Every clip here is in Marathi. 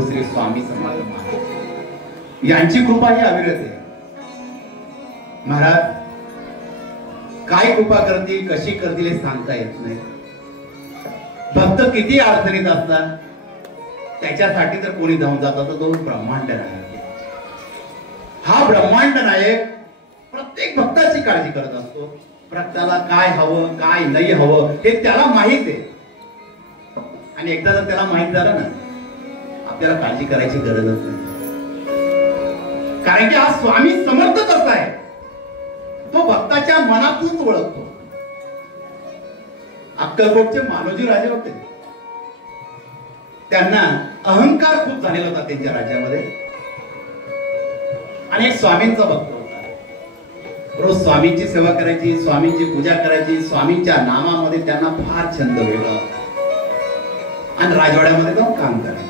श्री स्वामी समर्थ महाराज यांची कृपा ही अविरत आहे। महाराज काय कृपा करतील, कशी करतील हे सांगता येत नाही। भक्त किती अडचणीत असतात त्याच्यासाठी जर कोणी धावून जातो तर तो ब्रह्मांड नायक। हा ब्रह्मांड नायक प्रत्येक भक्ताची काळजी करत असतो। प्रत्येकाला काय हवं काय नाही हवं हे त्याला माहित आहे। आणि एकदा जर त्याला माहित झालं ना आपल्याला काळजी करायची गरजच नाही। कारण की हा स्वामी समर्थच असा आहे, तो भक्ताच्या मनातून ओळखतो। अक्कलकोटचे मालोजी राजे होते, त्यांना अहंकार खूप झालेला होता त्यांच्या राज्यामध्ये। आणि एक स्वामींचा भक्त होता, रोज स्वामींची सेवा करायची, स्वामींची पूजा करायची, स्वामींच्या नामामध्ये त्यांना फार छंद वेगळा होता आणि राजवाड्यामध्ये जाऊन काम करायचं।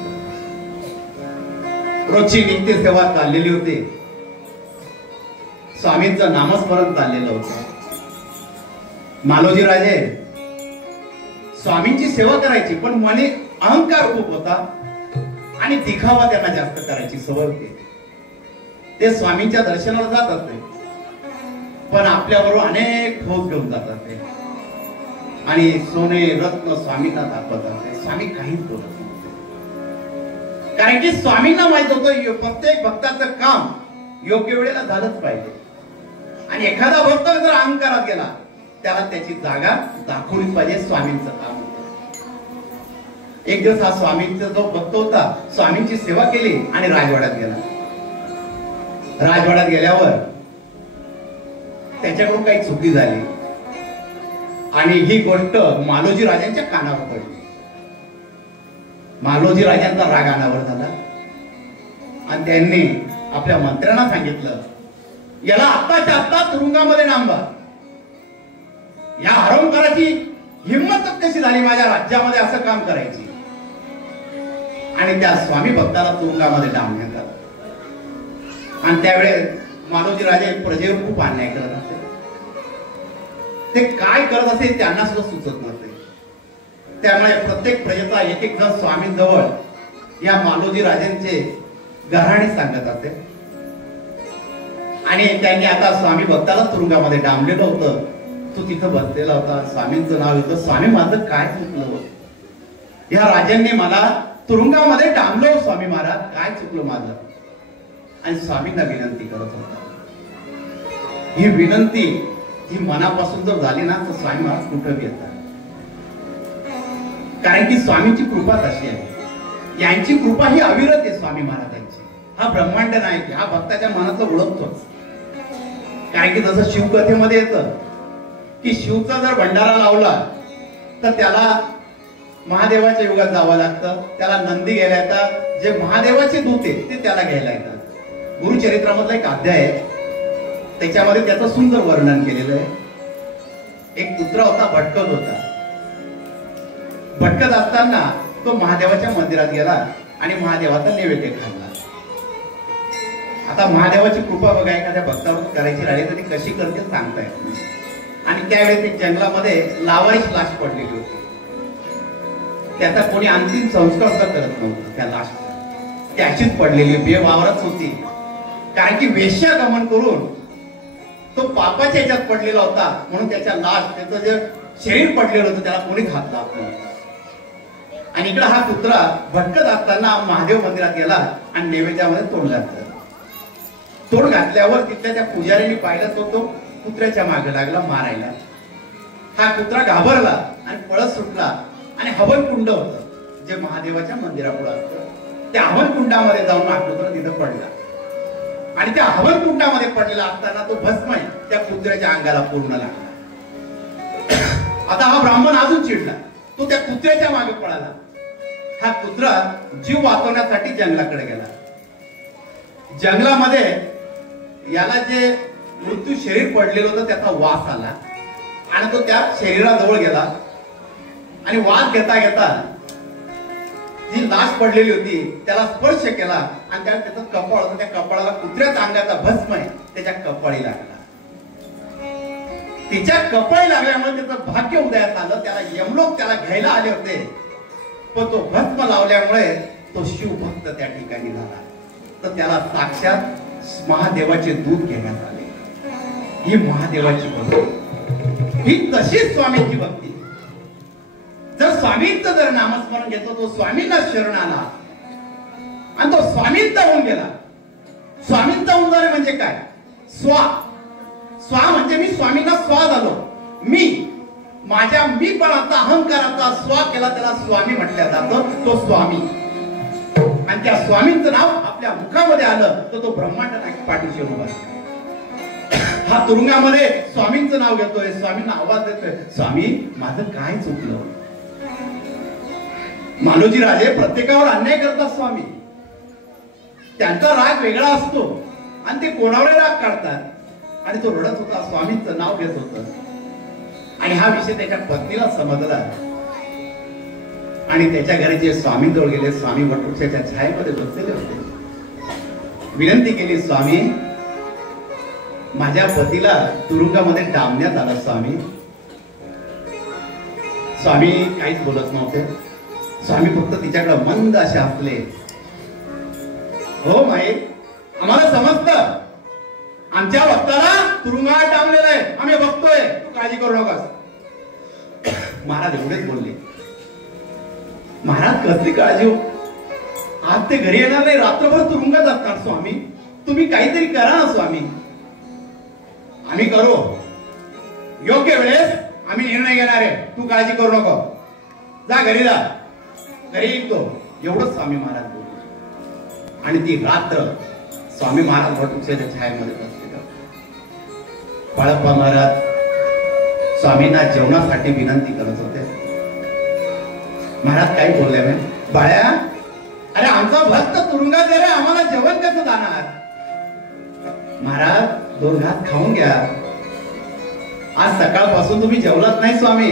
रोजची नित्य सेवा चाललेली होती, स्वामींचं नामस्मरण चाललेलं होतं। मालोजी राजे स्वामींची सेवा करायची पण मने अहंकार खूप होता आणि दिखावा त्यांना जास्त करायची सवय होती। ते स्वामींच्या दर्शनाला जात असते पण आपल्याबरोबर अनेक ठोस घेऊन जात असते आणि सोने रत्न स्वामींना दाखवत असते। स्वामी काहीच बोलत नव्हते, कारण की स्वामींना माहित होतं प्रत्येक भक्ताचं काम योग्य वेळेला झालंच पाहिजे। आणि एखादा भक्त जर अहंकारात गेला त्याला त्याची जागा दाखवलीच पाहिजे, स्वामींचं काम होतं। एक दिवस हा स्वामींचा जो भक्त होता स्वामींची सेवा केली आणि राजवाड्यात गेला। राजवाड्यात गेल्यावर त्याच्याकडून काही चुकी झाली आणि ही गोष्ट मालोजी राजांच्या कानावर पडली। मालोजी राजांचा राग अनावर झाला आणि त्यांनी आपल्या मंत्र्यांना सांगितलं याला आत्ताच्या आत्ता तुरुंगामध्ये डांबा। या हरवकराची हिंमतच कशी झाली माझ्या राज्यामध्ये असं काम करायची। आणि त्या स्वामी भक्ताला तुरुंगामध्ये डांबण्यात आलं। आणि त्यावेळेस मालोजी राजे प्रजेवर खूप अन्याय करत असे, ते काय करत असे त्यांना सुद्धा सुचत नसे। त्यामुळे प्रत्येक प्रजेचा एक एक जण स्वामी जवळ या मालोजी राजांचे गऱ्हाणे सांगत असे। आणि त्यांनी आता स्वामी भक्ताला तुरुंगामध्ये डांबलेलं होतं, तो तिथं बसलेला होता, स्वामींचं नाव येतं। स्वामी माझं काय चुकलं, या राजांनी मला तुरुंगामध्ये डांबलं, स्वामी महाराज काय चुकलं माझं। आणि स्वामींना विनंती करत होता। ही विनंती ही मनापासून जर झाली ना तर स्वामी महाराज कुठं येतात, कारण की स्वामींची कृपा तशी आहे। यांची कृपा ही अविरत आहे स्वामी महाराजांची। हा ब्रह्मांड नायक हा भक्ताच्या मनातलं ओळखतोच। कारण की जसं शिवकथेमध्ये येतं की शिवचा जर भंडारा लावला तर त्याला महादेवाच्या युगात जावं लागतं, त्याला नंदी घ्यायला येतात, जे महादेवाचे दूत आहेत ते त्याला घ्यायला येतात। गुरुचरित्रामधला एक अध्याय आहे त्याच्यामध्ये त्याचं सुंदर वर्णन केलेलं आहे। एक कुत्रा होता, भटकत होता। भटकत असताना तो महादेवाच्या मंदिरात गेला आणि महादेवाचा नैवेद्य खाल्ला। आता महादेवाची कृपा बघा एखाद्या भक्तावर करायची राहिली तर ती कशी करते सांगता येत नाही। आणि त्यावेळेस ते जंगलामध्ये लावारीची लाश पडलेली होती, त्याचा कोणी अंतिम संस्कार सुद्धा करत नव्हतं। त्या लाश त्याचीच पडलेली बेवावरच होती, कारण की वेश्यागमन करून तो पापाच्या ह्याच्यात पडलेला होता म्हणून त्याच्या लाश त्याचं जे शरीर पडलेलं होतं त्याला कोणीच हात लावत नव्हतं। आणि इकडे हा कुत्रा भटकत असताना महादेव मंदिरात गेला आणि नैवेद्यामध्ये तोंड घातलं। तोंड घातल्यावर तिथल्या त्या पुजाऱ्यांनी पाहिलं तो कुत्र्याच्या मागे लागला मारायला। हा कुत्रा घाबरला आणि पळत सुटला आणि हवन कुंड होतं जे महादेवाच्या मंदिरापुढे असतं, त्या हवन कुंडामध्ये जाऊन हा कुत्रा तिथं पडला। आणि त्या हवन कुंडामध्ये पडलेला असताना तो भस्म त्या कुत्र्याच्या अंगाला पूर्ण लागला। आता हा ब्राह्मण अजून चिडला, तो त्या कुत्र्याच्या मागे पळाला। हा कुत्रा जीव वाचवण्यासाठी जंगलाकडे गेला। जंगलामध्ये याला जे मृत्यू शरीर पडलेलं होतं त्याचा वास आला आणि तो त्या शरीराजवळ गेला आणि वास घेता घेता जी लाश पडलेली होती त्याला स्पर्श केला आणि त्याचं कपाळ होतं, त्या कपाळाला कुत्र्याच्या अंगाचा भस्म आहे त्याच्या कपाळी लागला। तिच्या कपाळी लागल्यामुळे त्याचं भाग्य उदयास आलं, त्याला यमलोक त्याला घ्यायला आले होते, पण तो भस्म लावल्यामुळे तो शिवभक्त त्या ठिकाणी झाला, तर त्याला साक्षात महादेवाचे दूध घेण्यात आले. ही महादेवाची भक्ती, ही तशीच स्वामींची भक्ती. जर स्वामींचं जर नामस्मरण घेतो, तो स्वामींना शरण आला आणि तो स्वामींचा होऊन गेला. स्वामींचा होऊन जाणे म्हणजे काय? स्वा म्हणजे मी स्वामींना स्वा झालो. मी माझ्या मीपणाचा अहंकाराचा स्वा केला, त्याला स्वामी म्हटलं जातं. तो स्वामी, आणि त्या स्वामींचं नाव आपल्या मुखामध्ये आलं तर तो ब्रह्मांड पाठीशी उभा. हा तुरुंगामध्ये स्वामींचं नाव घेतोय, स्वामींना आवाज देतोय, स्वामी माझं काय चुकलं? मालोजी राजे प्रत्येकावर अन्याय करतात स्वामी. त्यांचा राग वेगळा असतो आणि ते कोणावर राग काढतात. आणि तो रडत होता, स्वामींचं नाव घेत होता. आणि हा विषय त्याच्या पत्नीला समजला आणि त्याच्या घरी जे स्वामी जवळ गेले, स्वामी वटवृक्षाच्या छायेमध्ये बसलेले होते. विनंती केली, स्वामी माझ्या पतीला तुरुंगामध्ये डांबण्यात आलं स्वामी. स्वामी काहीच बोलत नव्हते. स्वामी फक्त तिच्याकडे मंद असे हसले. हो माई, आम्हाला समजतं, आमच्या भक्ताला तुरुंगात डांबलेलं आहे, आम्ही बघतोय, तू काळजी करू नकोस. महाराज एवढेच बोलले. महाराज कसली काळजी हो, आज ते घरी येणार नाही, रात्रभर तुरुंगात असणार स्वामी, तुम्ही काहीतरी करा ना स्वामी. आम्ही करू, योग्य वेळेस आम्ही निर्णय घेणार आहे, तू काळजी करू नको, जा घरी जा, घरी येतो. एवढंच स्वामी महाराज बोलले. आणि ती रात्र स्वामी महाराज वटवृक्षाच्या छायेमध्ये बसले. बाळप्पा महाराज स्वामींना जेवणासाठी विनंती करत होते. महाराज काही बोलले नाही. बाळ्या, अरे आमचा भक्त तुरुंगात आहे रे, आम्हाला जेवण कसं जाणार? महाराज 2 घास खाऊन घ्या, आज सकाळपासून तुम्ही जेवलात नाही स्वामी.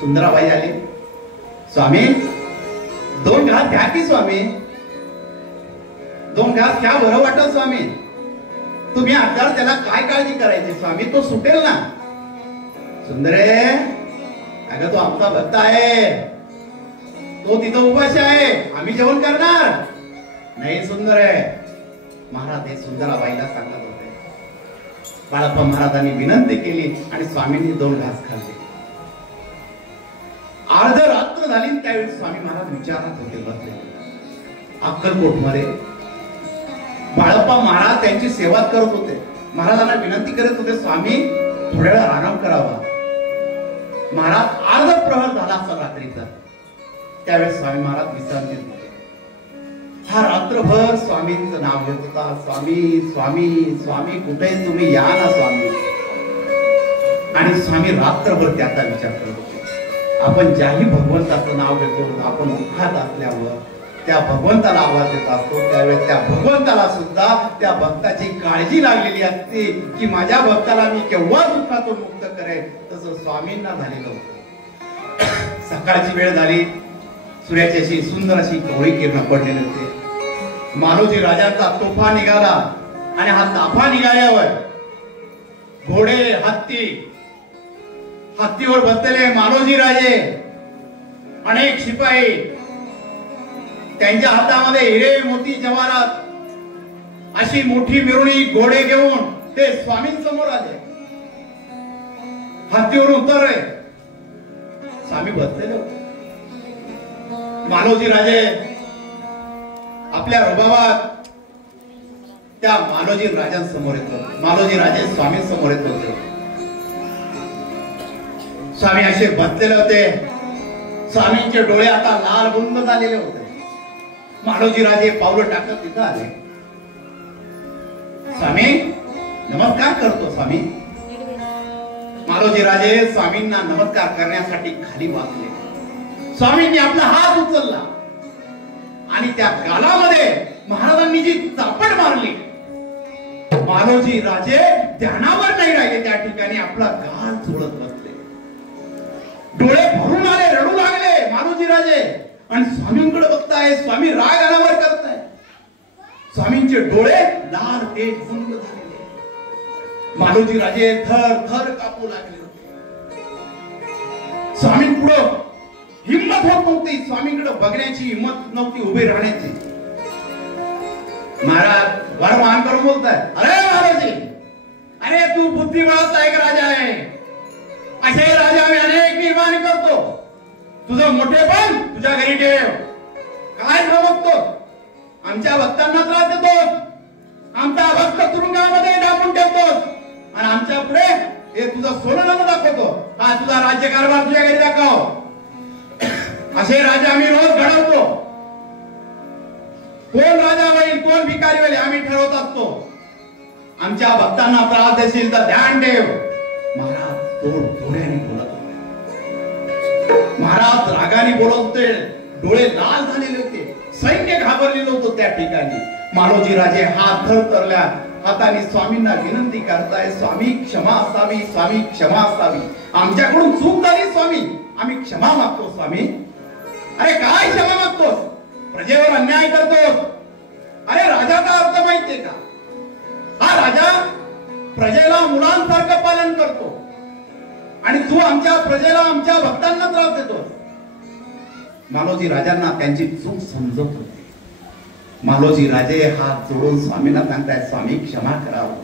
सुंदराबाई आली, स्वामी 2 घास घ्या की स्वामी, 2 घास घ्या, बरं वाटत स्वामी. तुम्ही आजार त्याला काय काळजी करायची स्वामी, तो सुटेल ना. सुंदरे, अगं तो आमचा भक्त आहे, तो तिथं उपाशी आहे, आम्ही जेवण करणार नाही. सुंदर आहे. महाराज हे सुंदराबाईला सांगत होते. बाळप्पा महाराजांनी विनंती केली आणि स्वामींनी 2 घास खाल्ले. अर्ध रात्र झाली, त्यावेळी स्वामी महाराज विचारात होते बसले अक्कलकोटमध्ये. बाळप्पा महाराज त्यांची सेवा करत होते. महाराजांना विनंती करत होते, स्वामी थोड्या वेळ आराम करावा. महाराज अर्ध प्रहर झाला असा रात्रीचा, त्यावेळेस स्वामी महाराज विश्रांतीत होते. हा रात्रभर स्वामींचं नाव घेत होता, स्वामी स्वामी स्वामी, कुठे तुम्ही या ना स्वामी. आणि स्वामी रात्रभर त्याचा विचार करत होते. आपण ज्याही भगवंताचं नाव घेतो, आपण दुःखात असल्यावर त्या भगवंताला आवाज देत असतो, त्यावेळेस त्या भगवंताला सुद्धा त्या भक्ताची काळजी लागलेली असते की माझ्या भक्ताला मी केव्हा दुःखातून मुक्त करेन. तसं स्वामींना झालेलं होतं. सकाळची वेळ झाली, सूर्याची अशी सुंदर अशी कोवळी किरण पडलेली होते. मालोजी राजांचा तोफा निघाला आणि हा ताफा निघाल्यावर घोडे, हत्तीवर बसलेले मालोजी राजे, अनेक शिपाई, त्यांच्या हातामध्ये हिरे मोती जवाहरात अशी मोठी मिरवणूक घोडे घेऊन ते स्वामींसमोर आले. हत्तीवर उतरले, स्वामी बसलेले होते. मालोजी राजे आपल्या रुबाबात त्या मालोजी राजांसमोर येतो. मालोजी राजे स्वामी समोर येत होते. स्वामी असे बसलेले होते. स्वामींचे डोळे आता लाल बुंद झालेले होते. मालोजी राजे पावलं टाकत तिथं आले. स्वामी नमस्कार करतो स्वामी. मालोजी राजे स्वामींना नमस्कार करण्यासाठी खाली वाकले. स्वामींनी आपला हात उचलला आणि त्या गालामध्ये महाराजांनी जी चापट मारली, मालोजी राजे ध्यानावर नाही राहिले, त्या ठिकाणी आपला गाल चोळत बसले. डोळे भरून आले, रडू लागले मालोजी राजे आणि स्वामींकडे बघताय. स्वामी राग अनावर करताय. स्वामींचे डोळे लाल तेज बुंद झालेले. मालोजी राजे थर थर कापू लागले होते. स्वामींपुढे हिंमत होत नव्हती, स्वामींकडे बघण्याची हिंमत नव्हती, उभे राहण्याची. महाराज वरमान करून बोलताय, अरे महाराजी, अरे तू बुद्धिबळाचा एक राजा आहे. असे राजा आम्ही अनेक निर्माण करतो. तुझं मोठेपण तुझ्या घरी ठेव. काय समजतो? आमच्या भक्तांना त्रास देतोस, आमचा भक्त तुरुंगामध्ये डांबून ठेवतोस आणि आमच्या पुढे हे तुझं सोनं दाखवतो. हा तुझा राज्यकारभार तुझ्या घरी दाखव. असे राजा आम्ही रोज घडवतो. कोण राजा होईल, कोण भिकारी होईल आम्ही ठरवत असतो. आमच्या भक्तांना त्रास देशील तर ध्यान ठेव. महाराज डोळ्याने बोलत होते. महाराज रागाने बोलत होते. डोळे लाल झालेले होते. सैन्य घाबरलेलं होतं त्या ठिकाणी. मालोजी राजे हात थरथरल्या हाताने स्वामींना विनंती करताय, स्वामी क्षमा असावी, स्वामी क्षमा असावी. आमच्याकडून चूक झाली स्वामी, आम्ही क्षमा मागतो स्वामी. अरे काय क्षमा मागतोस? प्रजेवर अन्याय करतोस. अरे राजाचा अर्थ माहितीये का? हा राजा प्रजेला मुलांसारखं पालन करतो आणि तू आमच्या प्रजेला, आमच्या भक्तांना त्रास देतोस. मालोजी राजांना त्यांची चूक समजत होती. मालोजी राजे हात जोडून स्वामींना सांगतायत, स्वामी क्षमा करावं.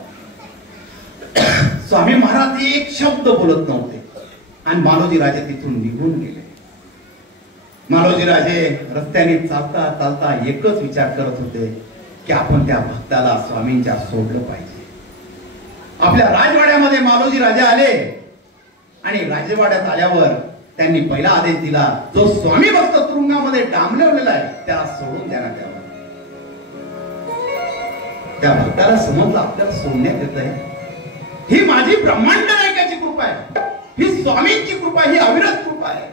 स्वामी महाराज एक शब्द बोलत नव्हते आणि मालोजी राजे तिथून निघून गेले. मालोजी राजे रस्त्याने चालता चालता एकच विचार करत होते की आपण त्या भक्ताला स्वामींच्या सोडलं पाहिजे. आपल्या राजवाड्यामध्ये मालोजी राजे आले आणि राजवाड्यात आल्यावर त्यांनी पहिला आदेश दिला, जो स्वामी भक्त तुरुंगामध्ये डांबलेला आहे त्याला सोडून देण्यात यावं. त्या भक्ताला समजलं आपल्याला सोडण्यात येत आहे. ही माझी ब्रह्मांड नायकाची कृपा आहे, ही स्वामींची कृपा, ही अविरत कृपा आहे.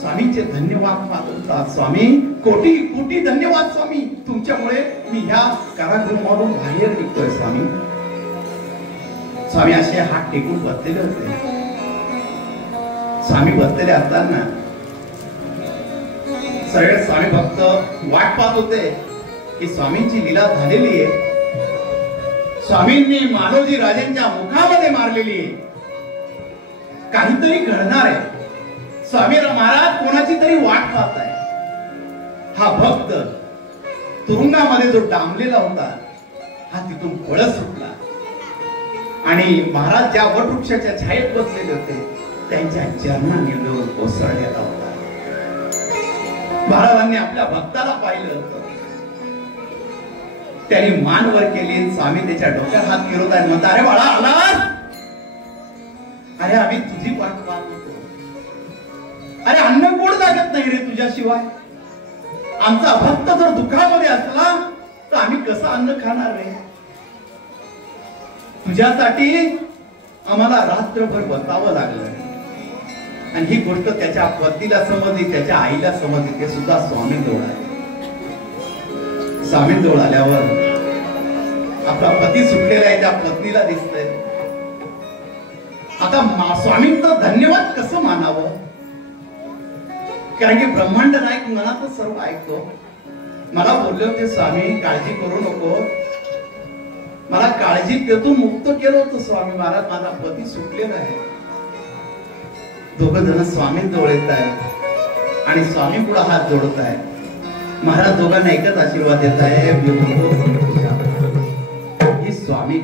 स्वामींचे धन्यवाद मानतात. स्वामी कोटी कोटी धन्यवाद स्वामी, तुमच्यामुळे मी ह्या कारागृहामधून बाहेर निघतोय स्वामी. स्वामी असे हात टेकून बसलेले होते. स्वामी बसलेले असताना सगळे स्वामी भक्त वाट पाहत होते की स्वामींची लीला झालेली आहे. स्वामींनी मालोजी राजेंच्या मुखामध्ये मारलेली आहे. काहीतरी घडणार आहे. स्वामी महाराज कोणाची तरी वाट पाहत आहे. हा भक्त तुरुंगामध्ये जो डांबलेला होता हा तिथून पळत सुटला आणि महाराज ज्या वटवृक्षाच्या छायेत बसलेले होते त्यांच्या चरणांनी येऊन कोसळलेला होता. महाराजांनी आपल्या भक्ताला पाहिलं होतं. त्यांनी मान वर केली. स्वामी त्याच्या डोक्यात हात फिरवत आहे. म्हणतात, अरे बाळा आलास? अरे आम्ही तुझी वाट पाहत होतो. अरे अन्न कोण जागत नाही रे तुझ्याशिवाय. आमचा भक्त जर दुःखामध्ये असला तर आम्ही कसं अन्न खाणार रे? तुझ्यासाठी आम्हाला रात्रभर बसावं लागलं. आणि ही गोष्ट त्याच्या पतीला समजली, त्याच्या आईला समजली. ते सुद्धा स्वामींजवळ आले. स्वामींजवळ आल्यावर आपला पती सुटलेला आहे, त्या पत्नीला दिसतंय. आता स्वामींचं धन्यवाद कसं मानावं? कारण की ब्रह्मांड नायक मनातच सर्व ऐकतो. मला बोलले होते स्वामी काळजी करू नको, मला काळजी देतो मुक्त केलं होतं स्वामी महाराज. माझा पती सुटलेला आहे. दोघं जण स्वामींजवळ येत आहेत आणि स्वामी पुढे हात जोडत आहेत. महाराज दोघांना एकच आशीर्वाद देत आहे, ही स्वामी